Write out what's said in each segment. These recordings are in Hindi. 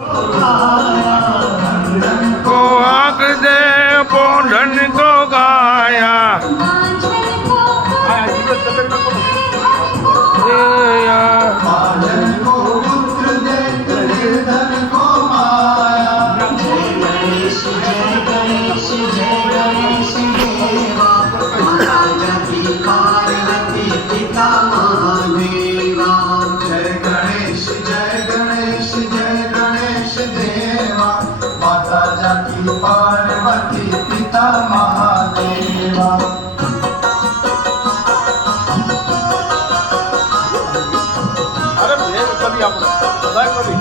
को आग दे पोंढन को गाया पार्वती पिता महादेवा। अरे कभी आप कभी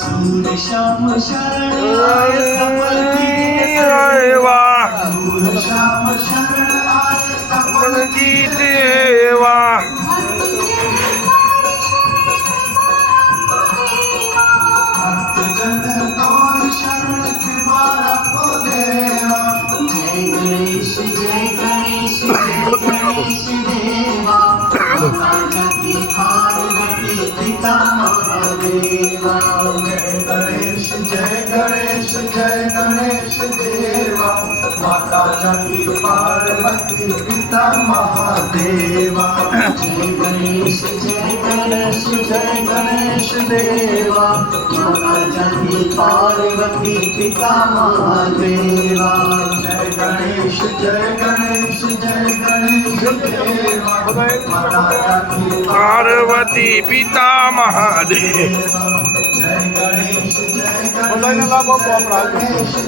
सूर्य श्याम शरण आए श्याम शरण आए सफल की देवा भक्तजन कौन शरण कृपा रखो देवा। जय गणेश जय गणेश जय गणेश देवा। माता जगती पार्वती पिता महादेवा। जय गणेश जय गणेश जय गणेश देवा। माता जगती पार्वती पिता महादेवा। जय गणेश जय गणेश जय गणेश देवा। माता जगती पार्वती पिता महादेवा। जय गणेश जय गणेश जय गणेश देवा। माता जगती पार्वती पिता महादेव। जय गणेश जय गणेश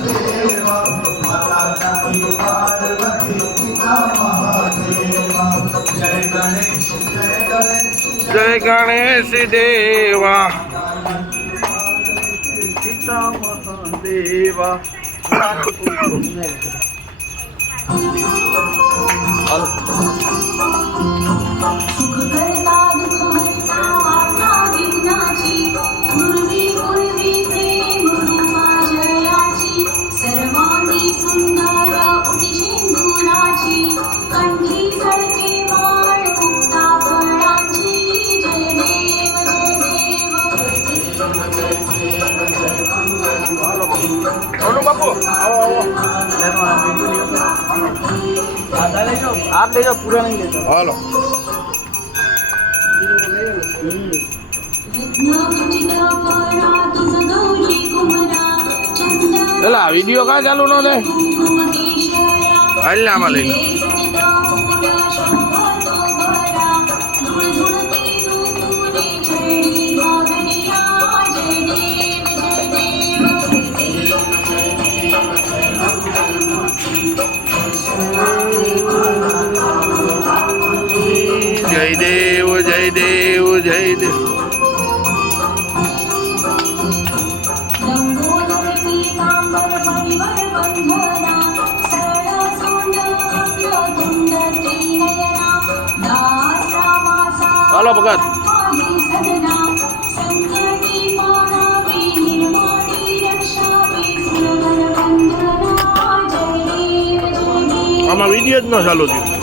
देवा। माता जगती पार्वती पिता महादेवा। जय गणेश जय गणेश जय गणेश देवा पिता महादेवा। सुख करता दुख हरता वार्ता विघ्नाची पूर्वी पूर्वी प्रेम रूपा जयाची सर्वांगी सुंदर उटी सिंधुराची कंठी झळके वाळ मुक्ता फळांची जय देव जय देव जय देव जय बापू आप ले जाओ पूरा नहीं लेता। હાલો પેલા વિડીયો કાં ચાલુ ન થાય હાલનામાં લઈ લો જય દેવ જય દેવ જય દેવ હાલો ભગત આમાં વિડીયો જ ન ચાલુ થયું